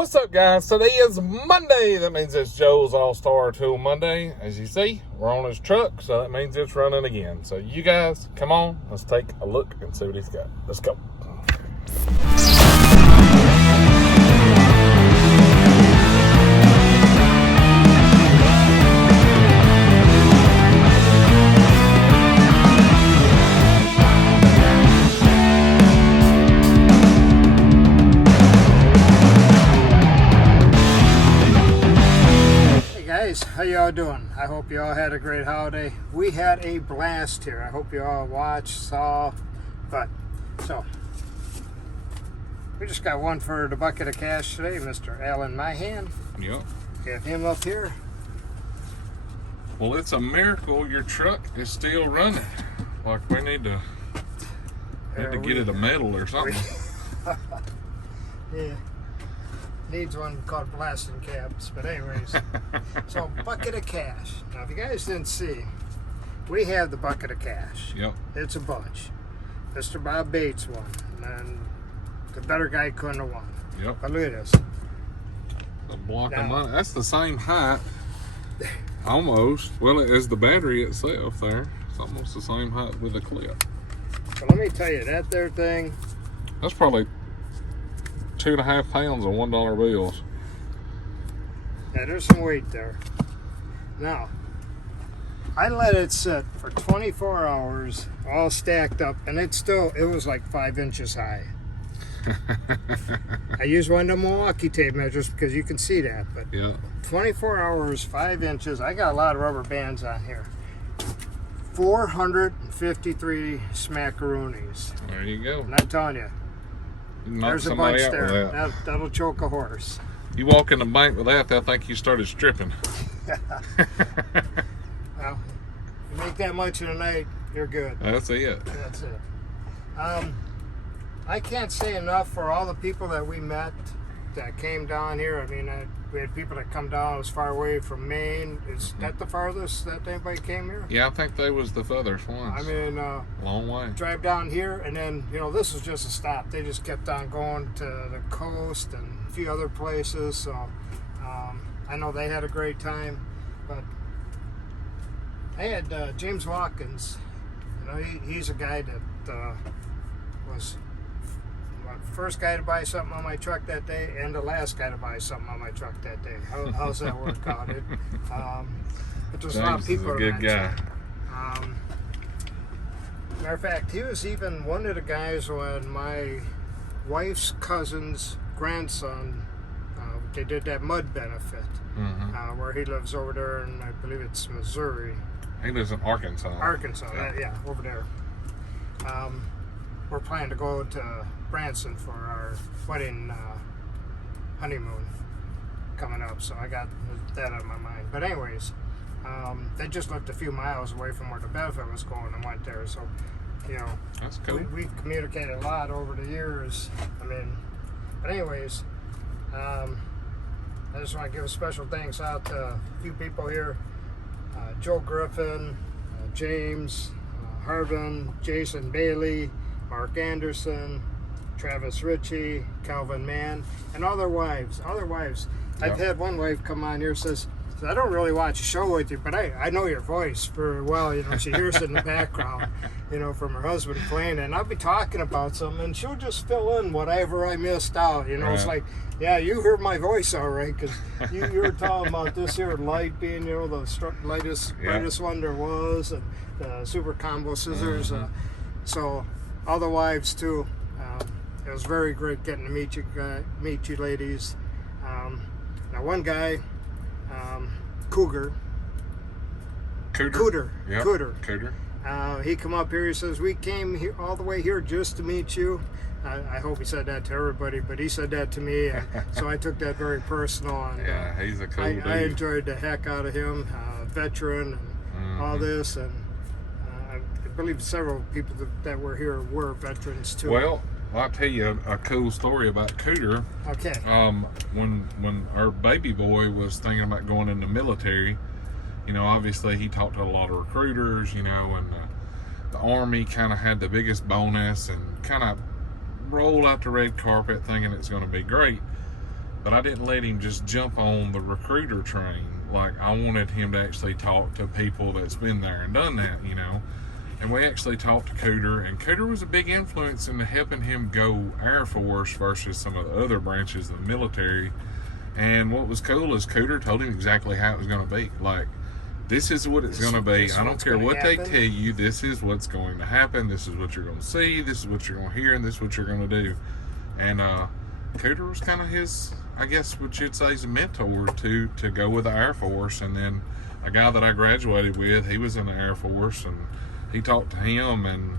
What's up, guys? Today is Monday. That means it's Joe's AllStar Tool Monday. As you see, we're on his truck, so that means it's running again. So you guys, come on, let's take a look and see what he's got. Let's go. How y'all doing? I hope you all had a great holiday. We had a blast here. I hope you all watched, saw, so we just got one for the bucket of cash today, Mr. Alan Myhan. Yep. Have him up here. Well, it's a miracle your truck is still running. Like we need to get it a medal or something. Yeah. Needs one called blasting caps, but anyways. So bucket of cash. Now if you guys didn't see, we have the bucket of cash. Yep. It's a bunch. Mr. Bob Bates won, and the better guy couldn't have won. Yep. But look at this. The block of money. That's the same height. Almost. Well, it is the battery itself there. It's almost the same height with the clip. So let me tell you, that there thing. That's probably 2.5 pounds of $1 bills. Yeah, there's some weight there. Now, I let it sit for 24 hours, all stacked up, and it was like 5 inches high. I used one of the Milwaukee tape measures because you can see that, but yeah. 24 hours, 5 inches. I got a lot of rubber bands on here. 453 smackaroonies. There you go. And I'm telling you, there's a bunch there. That'll choke a horse. You walk in the bank with that, they'll think you started stripping. Well, you make that much in a night, you're good. That's it. That's it. I can't say enough for all the people that we met that came down here. I mean, we had people that come down as far away from Maine. Is that the farthest that anybody came here? Yeah, I think they was the furthest ones. I mean, long way. Drive down here, and then, this was just a stop. They just kept on going to the coast and a few other places. So I know they had a great time. But I had James Watkins. He's a guy that was the first guy to buy something on my truck that day and the last guy to buy something on my truck that day. How's that work out? But there's a lot of people. He's a good guy. Matter of fact, he was even one of the guys when my wife's cousin's grandson, they did that mud benefit, where he lives over there in, I believe it's Missouri. He lives in Arkansas. Yeah, over there. We're planning to go to Branson for our wedding honeymoon coming up, so I got that on my mind. But anyways, they just lived a few miles away from where the benefit was going and went there, so that's cool. We communicated a lot over the years. But anyways, I just want to give a special thanks out to a few people here: Joe Griffin, James Harvin, Jason Bailey, Mark Anderson, Travis Ritchie, Calvin Mann, and all their wives. Yep. I've had one wife come on here says, I don't really watch a show with you, but I know your voice very well. She hears it in the background, from her husband playing it. And I'll be talking about something, and she'll just fill in whatever I missed out. Right. It's like, yeah, you heard my voice all right, because you were talking about this here light being, the lightest one there was, and the super combo scissors. So all the wives too. It was very great getting to meet you ladies. Now one guy, Cooter. Yep. Cooter. He come up here. He says, we came here all the way here just to meet you. I hope he said that to everybody, but he said that to me, and so I took that very personal. And, yeah, he's a cool dude. I enjoyed the heck out of him, veteran, and all this, and I believe several people that were here were veterans too. Well, I'll tell you a cool story about Cooter. Okay. When our baby boy was thinking about going in the military, obviously he talked to a lot of recruiters, and the Army kind of had the biggest bonus and kind of rolled out the red carpet thinking it's going to be great. but I didn't let him just jump on the recruiter train. Like, I wanted him to actually talk to people that's been there and done that, you know. And we actually talked to Cooter, and Cooter was a big influence in helping him go Air Force versus some of the other branches of the military. And what was cool is Cooter told him exactly how it was going to be. Like, this is what it's going to be. I don't care what they tell you. This is what's going to happen. This is what you're going to see. This is what you're going to hear. And this is what you're going to do. And Cooter was kind of his, I guess what you'd say is a mentor to go with the Air Force. And then a guy that I graduated with, he was in the Air Force. And he talked to him. And,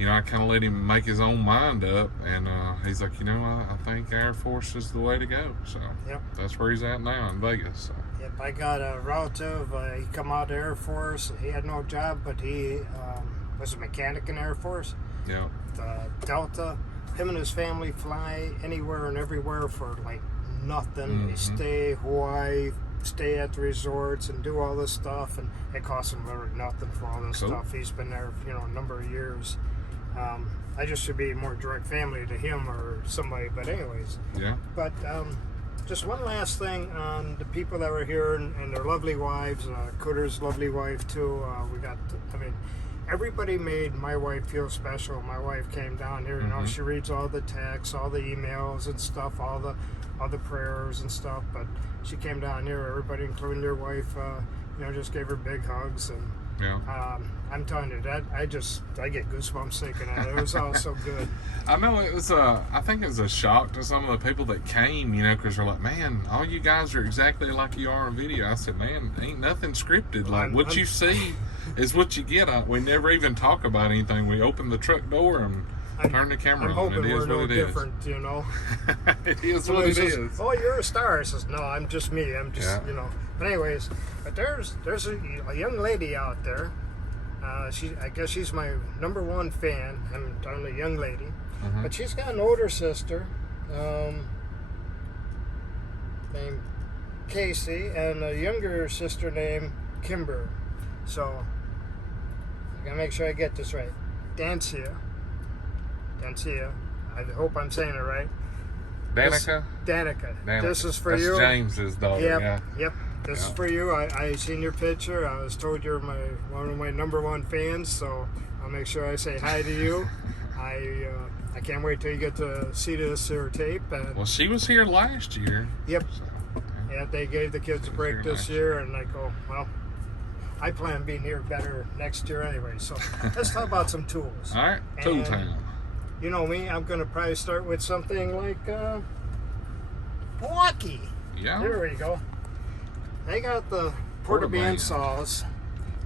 you know, I kind of let him make his own mind up. And he's like, you know, I think Air Force is the way to go. So that's where he's at now in Vegas. So. Yep, I got a relative. He come out of the Air Force. He had no job, but he was a mechanic in the Air Force. Yeah. Delta. Him and his family fly anywhere and everywhere for like nothing. They stay Hawaii, stay at the resorts, and do all this stuff, and it costs him literally nothing for all this stuff. He's been there, you know, a number of years. I just should be more direct family to him or somebody, but anyways. Yeah. But just one last thing on the people that were here and their lovely wives. Cooter's lovely wife too. Everybody made my wife feel special. My wife came down here, you know, she reads all the texts, all the emails and stuff, all the prayers and stuff, but she came down here, everybody, including your wife, you know, just gave her big hugs. And I'm telling you, that I get goosebumps thinking of it. It was all so good. I know it was I think it was a shock to some of the people that came, you know, because they're like, man, all you guys are exactly like you are on video. I said, man, ain't nothing scripted. Like, what you see is what you get. We never even talk about anything. We open the truck door and turn the camera on. It is what it is. Different, you know. It is what it is. Oh, you're a star. I says, no, I'm just me. I'm just, you know. But anyways, but there's a young lady out there. I guess she's my number one fan. I'm a young lady, but she's got an older sister named Casey and a younger sister named Kimber. So I gotta make sure I get this right. Dancia. I hope I'm saying it right. Danica. This is for you. That's James's daughter. Yep. This is for you. I seen your picture. I was told you're one of my number one fans, so I'll make sure I say hi to you. I can't wait till you get to see this or tape. And well, she was here last year. Yep. So, yeah, they gave the kids a break this year, and I go, well, I plan on being here better next year anyway. So let's talk about some tools. All right, tool time. You know me, I'm going to probably start with something like Milwaukee. Yeah. There we go. They got the Portaband saws.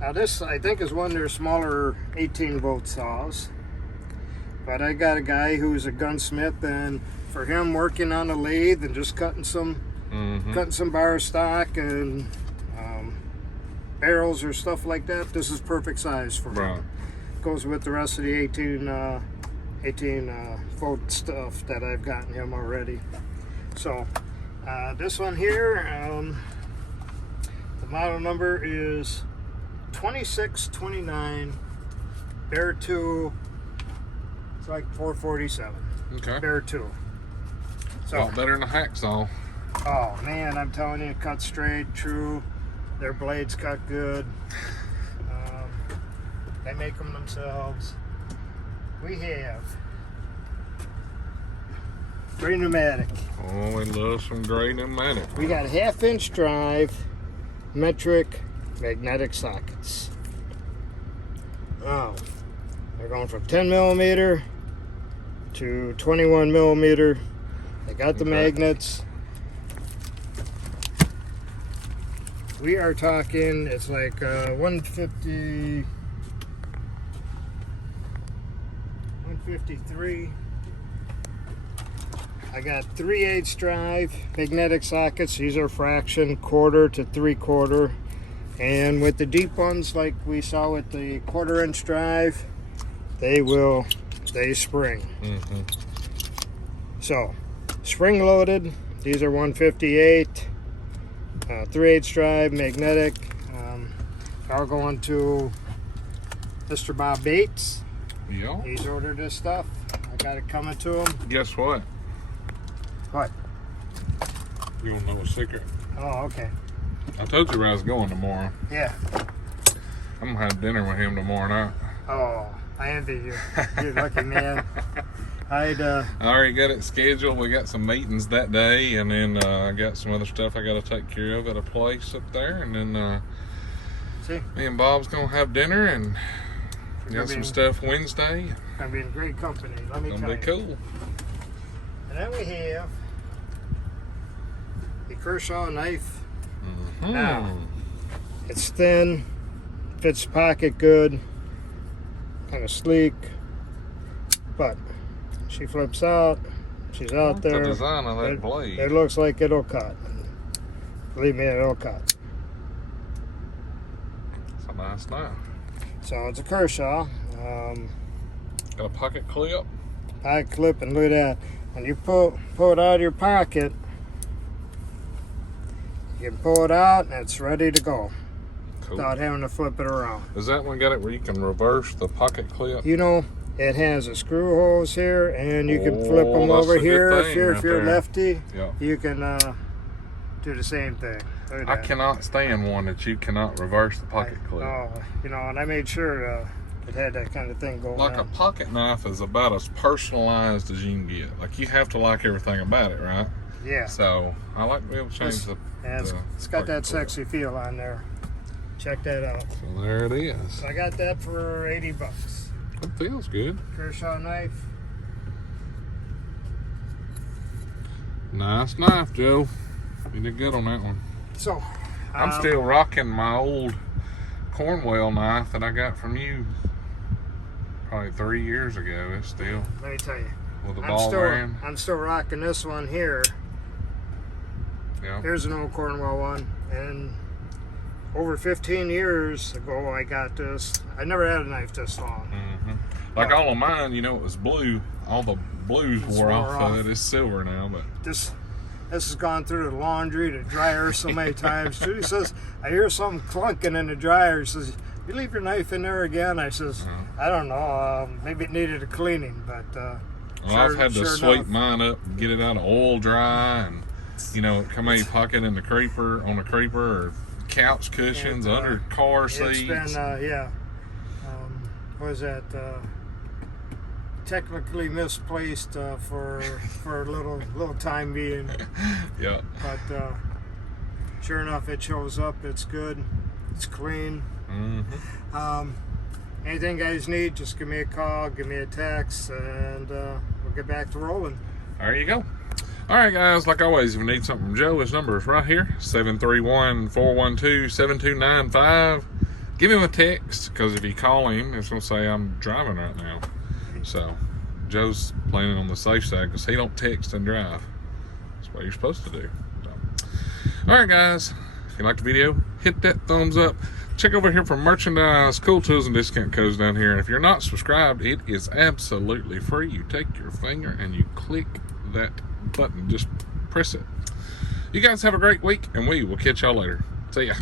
Now this, I think, is one of their smaller 18-volt saws. But I got a guy who's a gunsmith, and for him working on a lathe and just cutting some bar stock and barrels or stuff like that, this is perfect size for him. Goes with the rest of the 18 volt stuff that I've gotten him already. So this one here, the model number is 2629 Bear 2. It's like 447. Okay. Bear 2. So, a lot better than a hacksaw. Oh man, I'm telling you, cut straight, true. Their blades cut good. They make them themselves. We have gray pneumatic. Oh, we love some gray pneumatic. We got a 1/2-inch drive, metric magnetic sockets. Oh, they're going from 10 millimeter to 21 millimeter. They got the magnets. We are talking, it's like 153. I got 3/8 drive, magnetic sockets. These are fraction, 1/4 to 3/4. And with the deep ones, like we saw with the 1/4-inch drive, they spring. So, spring loaded. These are 158, 3/8 drive, magnetic. I'll go on to Mr. Bob Bates. Yeah. He's ordered this stuff. I got it coming to him. Guess what? What? You want to know a secret? Oh, okay. I told you where I was going tomorrow. Yeah. I'm going to have dinner with him tomorrow night. Oh, I envy you. You're lucky, man. I already got it scheduled. We got some meetings that day, and then I got some other stuff I got to take care of at a place up there, and then me and Bob's going to have dinner, and got some stuff Wednesday. Gonna be in great company, let me tell you. Gonna be cool. And then we have the Kershaw Knife. Mm-hmm. Now, it's thin, fits pocket good, kind of sleek, but she flips out, she's out there. The design of that blade. It looks like it'll cut. Believe me, it'll cut. It's a nice knife. So it's a Kershaw. Got a pocket clip. Pocket clip, and look at that. When you pull it out of your pocket, you can pull it out and it's ready to go. Cool. Without having to flip it around. Is that one got it where you can reverse the pocket clip? You know, it has a screw holes here, and you can flip them over here. If you're lefty, you can do the same thing. I cannot stand one that you cannot reverse the pocket clip. Oh, you know, and I made sure it had that kind of thing going on. Like a pocket knife is about as personalized as you can get. Like, you have to like everything about it, right? Yeah. So I like to be able to change it's got that sexy feel on there. Check that out. So there it is. So I got that for $80. It feels good. Kershaw Knife. Nice knife, Joe. You did good on that one. So I'm still rocking my old Cornwell knife that I got from you probably 3 years ago. It's still, let me tell you, with the ball bearing. I'm still rocking this one here. Yeah. Here's an old Cornwell one, and over 15 years ago I got this. I never had a knife this long. Mm-hmm. Like all of mine, you know, it was blue. All the blues wore off of it. It's silver now, but this has gone through the laundry, the dryer so many times. Judy says, I hear something clunking in the dryer. She says, you leave your knife in there again? I says, I don't know. Maybe it needed a cleaning, but well, I've had to sweep mine up and get it out of oil dry, and you know, come out of your pocket in the creeper, on the creeper, or couch cushions, under car seats. It's been, what is that? Technically misplaced for a little time being. Yeah. But sure enough, it shows up. It's good. It's clean. Mm-hmm. Anything guys need, just give me a call, give me a text, and we'll get back to rolling. There you go. All right, guys, like always, if you need something from Joe, his number is right here, 731-412-7295. Give him a text, because if you call him, it's going to say I'm driving right now. So Joe's playing on the safe side because he don't text and drive. That's what you're supposed to do. So. All right, guys, if you liked the video, hit that thumbs up. Check over here for merchandise, cool tools, and discount codes down here. And if you're not subscribed, it is absolutely free. You take your finger and you click that button. Just press it. You guys have a great week, and we will catch y'all later. See ya.